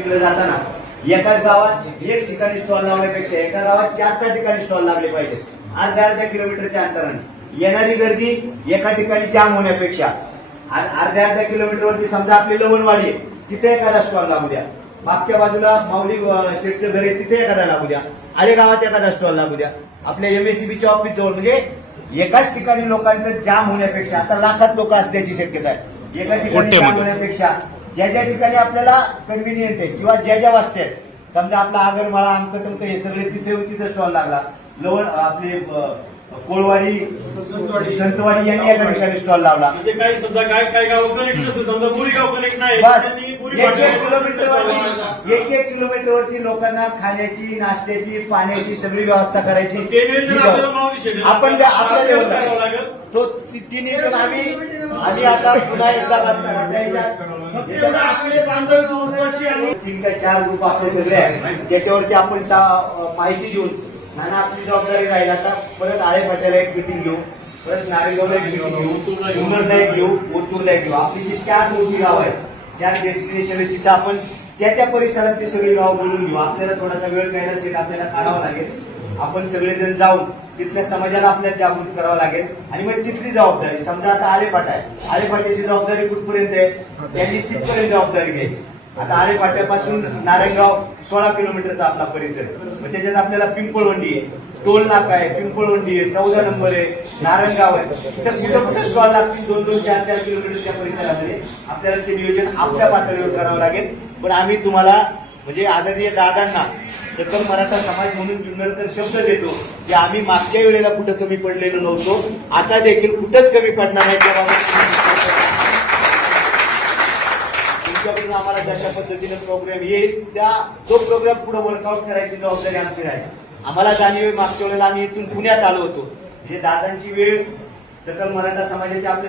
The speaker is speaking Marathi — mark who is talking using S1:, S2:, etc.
S1: तिकडे जाताना एकाच गावात एक ठिकाणी स्टॉल लावण्यापेक्षा एका गावात चार सहा ठिकाणी स्टॉल लागले पाहिजे. अर्ध्या अर्ध्या किलोमीटरच्या अंतराने. येणारी गर्दी एका ठिकाणी जाम होण्यापेक्षा अर्ध्या अर्ध्या किलोमीटरवरती समजा आपली लवणवाडी आहे तिथे एखादा स्टॉल लागू द्या. मागच्या बाजूला माऊली अं, शेठचं घर आहे तिथे एखादा लागू द्या. आळे गावात एखादा स्टॉल लागू द्या. आपल्या एमएससीबीच्या ऑफिस जवळ म्हणजे एकाच ठिकाणी लोकांचं जाम होण्यापेक्षा आता लाखात लोक असण्याची शक्यता आहे. एका ठिकाणी जाम. होण्यापेक्षा ज्या ज्या ठिकाणी आपल्याला कन्व्हिनियंट आहे किंवा ज्या ज्या आहेत समजा आपला आगरमाळा अंक हे सगळे तिथे तिथे स्टॉल लागला. लवण आपले कोळवाडी संतवाडी. यांनी एका ठिकाणी स्टॉल लावला.
S2: म्हणजे काही समजा काय काय गाव कनेक्ट नसेल समजा पुरी गाव कनेक्ट नाही
S1: बस.
S2: त्यांनी पुरी
S1: एक एक किलोमीटरवरती एक एक किलोमीटरवरती लोकांना खाण्याची नाश्त्याची पाण्याची सगळी व्यवस्था करायची.
S2: ते नियोजन आपल्याला.
S1: आपण आपल्या
S2: आपल्याला
S1: लेवलला
S2: करावं
S1: आहे.
S2: लागेल.
S1: तो ती- ती नियोजन आम्ही आम्ही आता पुन्हा एकदा बसणार तीन चार ग्रुप आपले सगळे आहेत. त्याच्यावरती आपण माहिती देऊन नाना आपली जबाबदारी राहील आता. परत आळे फाट्याला एक मिटिंग घेऊ. परत नारेगावला एक मिटिंग घेऊ. उमरला एक घेऊ. ओतूरला एक घेऊ. आपली जी चार मोठी गाव आहेत चार डेस्टिनेशन आहेत तिथं आपण त्या त्या परिसरातली सगळी गाव बोलून घेऊ. आपल्याला थोडासा वेळ काढायला सेट आपल्याला काढावा लागेल. आपण सगळेजण जाऊन तिथल्या समाजाला आपल्याला जागृत करावं लागेल. आणि मग तिथली जबाबदारी समजा आता आळेपाट आहे. आलेपाट्याची जबाबदारी कुठपर्यंत आहे? त्यांनी तिथपर्यंत जबाबदारी घ्यायची. आता आळेपाट्यापासून नारायणगाव सोळा किलोमीटरचा आपला परिसर मग त्याच्यात आपल्याला पिंपळवंडी आहे. टोल नाका आहे पिंपळवंडी आहे चौदा नंबर आहे नारायणगाव आहे. तर कुठं कुठं स्टॉल लागतील? दोन दोन चार चार किलोमीटरच्या परिसरामध्ये. आपल्याला ते नियोजन आपल्या पातळीवर करावं लागेल. पण आम्ही तुम्हाला म्हणजे आदरणीय दादांना सकल मराठा समाज म्हणून जुन्नर तर शब्द देतो की आम्ही मागच्या वेळेला कुठं कमी पडलेलो नव्हतो आता देखील कुठंच कमी पडणार नाही त्याबाबत तुमच्याकडून आम्हाला जशा पद्धतीने प्रोग्राम येईल त्या तो प्रोग्राम पुढे वर्कआउट करायची जबाबदारी आमची राहील. आम्हाला जाणीव मागच्या वेळेला आम्ही इथून पुण्यात आलो होतो. म्हणजे दादांची वेळ सकल मराठा समाजाची आपली